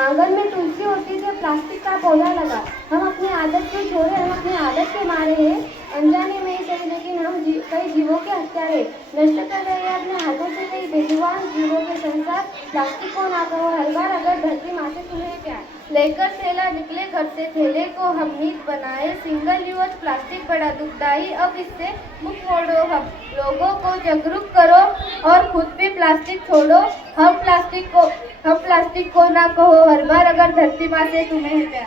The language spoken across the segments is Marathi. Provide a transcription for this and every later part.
आंगन में तुलसी होती तो प्लास्टिक का पौधा लगा। हम अपनी आदत क्यों छोड़े, हम अपनी आदत के मारे हैं, अनजाने में ही सही, लेकिन हम कई जीवों के हत्यारे नष्ट कर रहे हैं अपने हाथों से कई बेजुबान जीवों के संसार। प्लास्टिक को ना कहो हर बार अगर धरती माँ से तुम्हें प्यार। लेकर थैला निकले घर से, थैले को हम मीत बनाए, सिंगल यूज प्लास्टिक बड़ा दुखदाई, अब इससे मुख मोड़ो हम। लोगों को जागरूक करो और खुद भी प्लास्टिक छोड़ो। हम प्लास्टिक को ना कहो हर बार अगर धरती माँ से तुम्हें प्यार।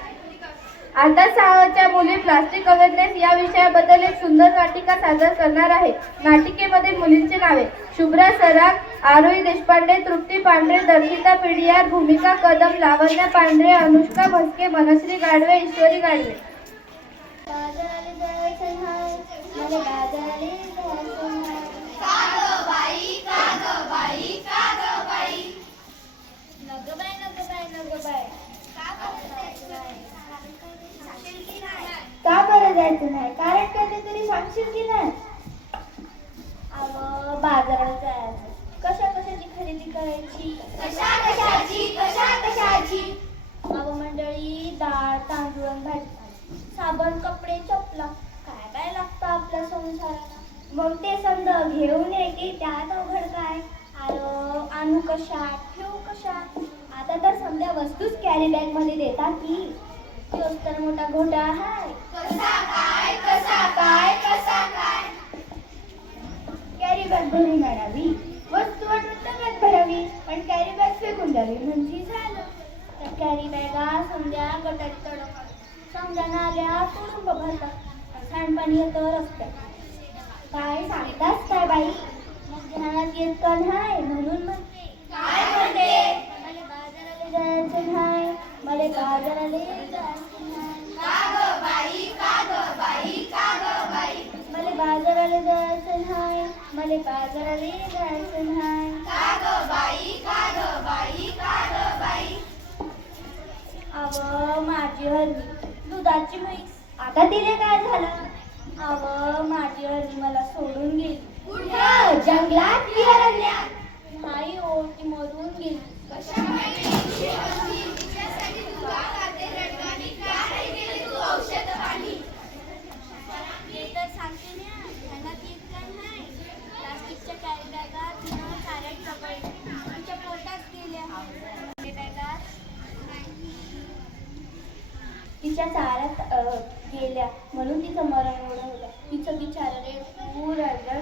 आता 6च्या मुली प्लास्टिक अवेअरनेस या विषयाबद्दल एक सुंदर नाटिका सादर करणार आहे। नाटिकेमध्ये मुलींची नावे शुभ्रा सराग, आरोही देशपांडे, तृप्ती पांढरे, दर्शिता पिडियार, भूमिका कदम, लावण्या पांढरे, अनुष्का भस्के, मनश्री गाडवे, ईश्वरी गाडवे। का बरं जायचं नाही? कारण कधीतरी सांगशील की नाही? अगं बाजारात जायचं, कशाची खरेदी करायची? कशाची? अगं मंडळी, डाळ तांदूळ भाजी, साबण कपडे चपला, काय लागतं आपल्या संसाराला. मग ते समज घेऊन ये की त्यात अवघड काय? अरे आणू कशात, ठेवू कशात? आता तर समजा वस्तूच कॅरी बॅग मध्ये देतात की तोच तर मोठा घोटाळा आहे. कसा काय? कॅरी बॅग भरून आणावी, वस्तू वाटून डब्यात भरावी, पण कॅरी बॅग फेकून द्यावी म्हणजे झालं. तर कॅरी बॅगा समजा गटारी तडक, समजा नाल्या तुडुंब भरतात, सांडपाणी येतं रस्त्यात. काय सांगतास काय बाई? मग ध्यानात येत का नाही म्हणून म्हणते. काय म्हणते? मला बाजाराला जायचं नाही, मला बाजाराला जायचं नाही. का ग बाई? मला बाजाराला जायचं नाही, मला बाजाराला जायचं नाही. का ग बाई? अव माझी हरणी दुधाची म्हैस, आता तिला काय झालं? अव माझी हरणी मला सोडून गेली. कुठं? जंगलात की अरण्यात? नाही हो, ती मरून गेली. प्लास्टिकच्या कॅरी बॅगा तिनं चाऱ्यात चपळल्या, तिच्या पोटात गेल्या. तिच्या चाऱ्यात गेल्या म्हणून तिचं मरण ओढवलं. तिचं बिचारं रेडकू रडलं.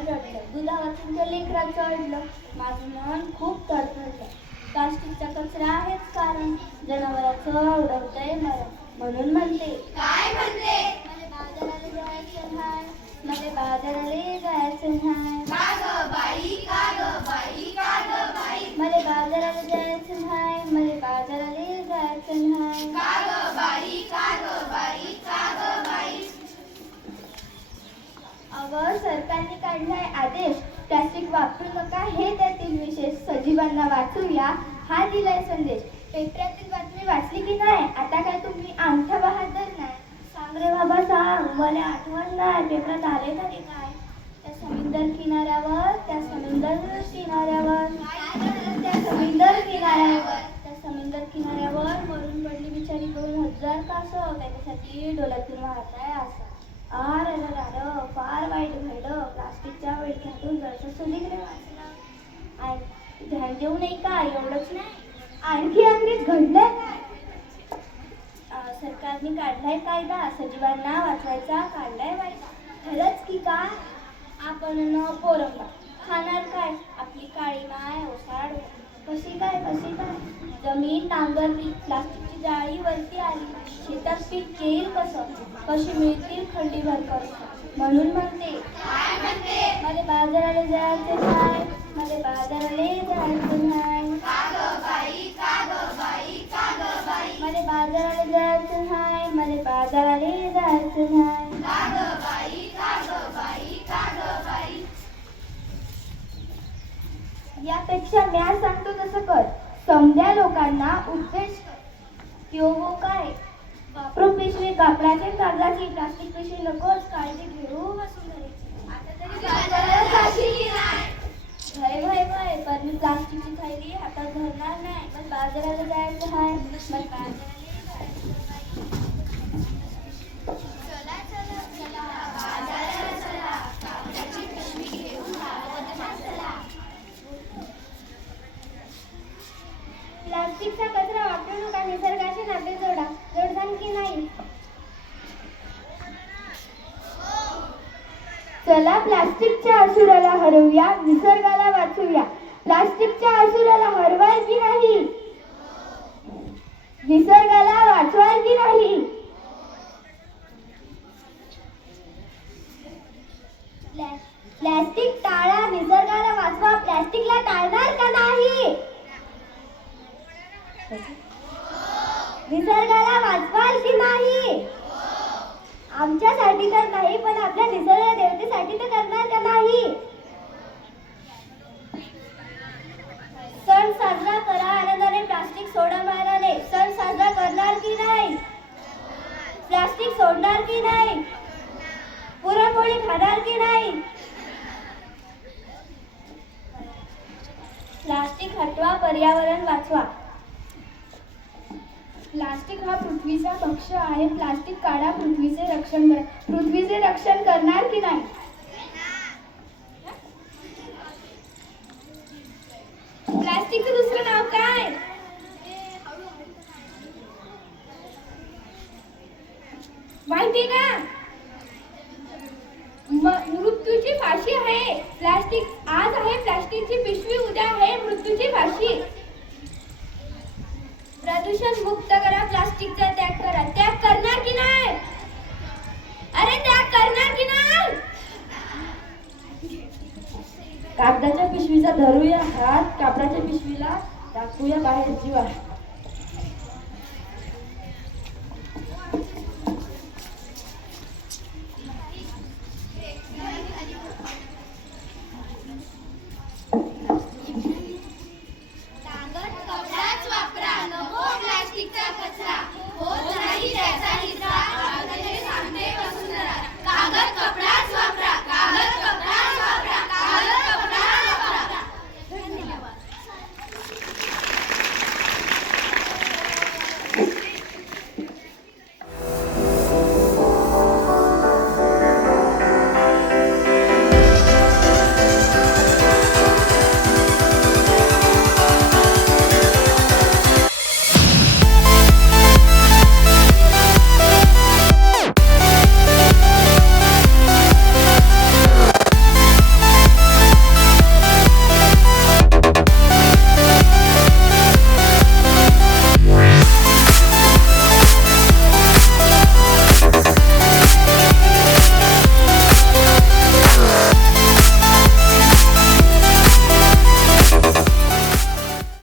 दुधावाचून त्या लेकरात चढलं. माझं मन खूप तडफडलं. प्लास्टिकचा कचरा आहेच कारण, जनावराचं उडवतंय मरण. म्हणून म्हणते. काय म्हणते? मला बाजाराला जायचं नाही, मला बाजाराला जायचं नाही. का ग बाई? मला बाजाराला जायचं नाही, मला बाजाराला जायचं नाही. का ग बाई? अगं सरकारने काढलाय आदेश, प्लास्टिक वापरू नका हे त्यातील विशेष, सजीवांना वाचूया हा दिलाय संदेश. पेपरातील बातमी वाचली की नाही? आता काय तुम्ही अंगठा बहादर नाही? सांग रे बाबा सांग, मला आठवण नाही, पेपरात आले तरी काय? त्या समुद्र किनाऱ्यावर मरून पडली बिचारी 2000 कासव, त्याच्यासाठी डोळ्यातून वाहताय असं. फार वाईट घडलं. प्लास्टिकच्या विळख्यातून जसं सुलीकडे वाचलं. आणि ध्यान देऊ नये का? एवढंच नाही, आणखी अंग्रेज घडलंय काय? सरकारने काढलाय कायदा, सजीवांना वाचवायचा काढलाय वायदा. खरंच की काय? आपण न पोरंबा खाणार काय? आपली काळी माय ओसाड. कशी काय? जमीन नांगरली, प्लास्टिकची जाळी वरती आली, शेतात पीक येईल कसं? कशी मिळतील खंडीभर कसं? म्हणून म्हणते. काय म्हणते? मला बाजाराला जायचं नाही, मला बाजाराला जायचं नाही. का ग बाई? मला बाजाराला जायचं नाही, मला बाजाराला जायचं नाही. का ग बाई? यापेक्षा म्या सांगतो तसं कर. समध्या लोकांना उद्देश त्यो हो काय? वापरू पिशवी कापडाची कागदाची, प्लास्टिक पिशवी नकोच, काळजी घेऊ बसून घरी. आता तरी बाजाराला जाशील की नाही? भय भय भय पण मी प्लास्टिकची थैली हातात धरणार नाही. पण बाजाराला जायचं आहे. पण बाजाराला चला चला चला बाजाराला चला, कापडाची पिशवी घेऊन गावात चला. प्लास्टिकचा कचरा वापरू नका. निसर्गाशी नाते जोडा. जोडसान की नाही? चला प्लास्टिकच्या असुराला हरवूया, निसर्गाला वाचवूया. प्लास्टिकच्या असुराला हरवाल की नाही? निसर्गाला वाचवाल की नाही? प्लास्टिक टाळा, निसर्गाला वाचवा. प्लास्टिकला टाळणार का नाही? निसर्गाला वाचवाल की नाही? आमच्यासाठी तर नाही, पण आपल्या निसर्ग देवतेसाठी तर करणार का नाही? सण साजरा करा आनंदाने, प्लास्टिक सोडा मानाने. सण साजरा करणार की नाही? प्लास्टिक सोडणार की नाही? पुरणपोळी खाणार की नाही? प्लास्टिक हटवा, पर्यावरण वाचवा. प्लास्टिक हा पृथ्वीचा भक्ष्य आहे. प्लास्टिक काढा, पृथ्वीचे रक्षण करा. पृथ्वीचे रक्षण करणार की नाही? प्लास्टिकचं दुसरं नाव काय? माहिती का? मृत्यूची फाशी आहे प्लास्टिक. आज आहे प्लास्टिकची पिशवी, उद्या आहे मृत्यूची फाशी. प्रदूषण मुक्त करा, प्लास्टिकचा त्याग करा. त्याग करणार की नाही? अरे त्याग करणार की नाही? कागदाच्या पिशवीचा धरूया हात, कापडाच्या पिशवीला टाकूया बाहेर जीवा.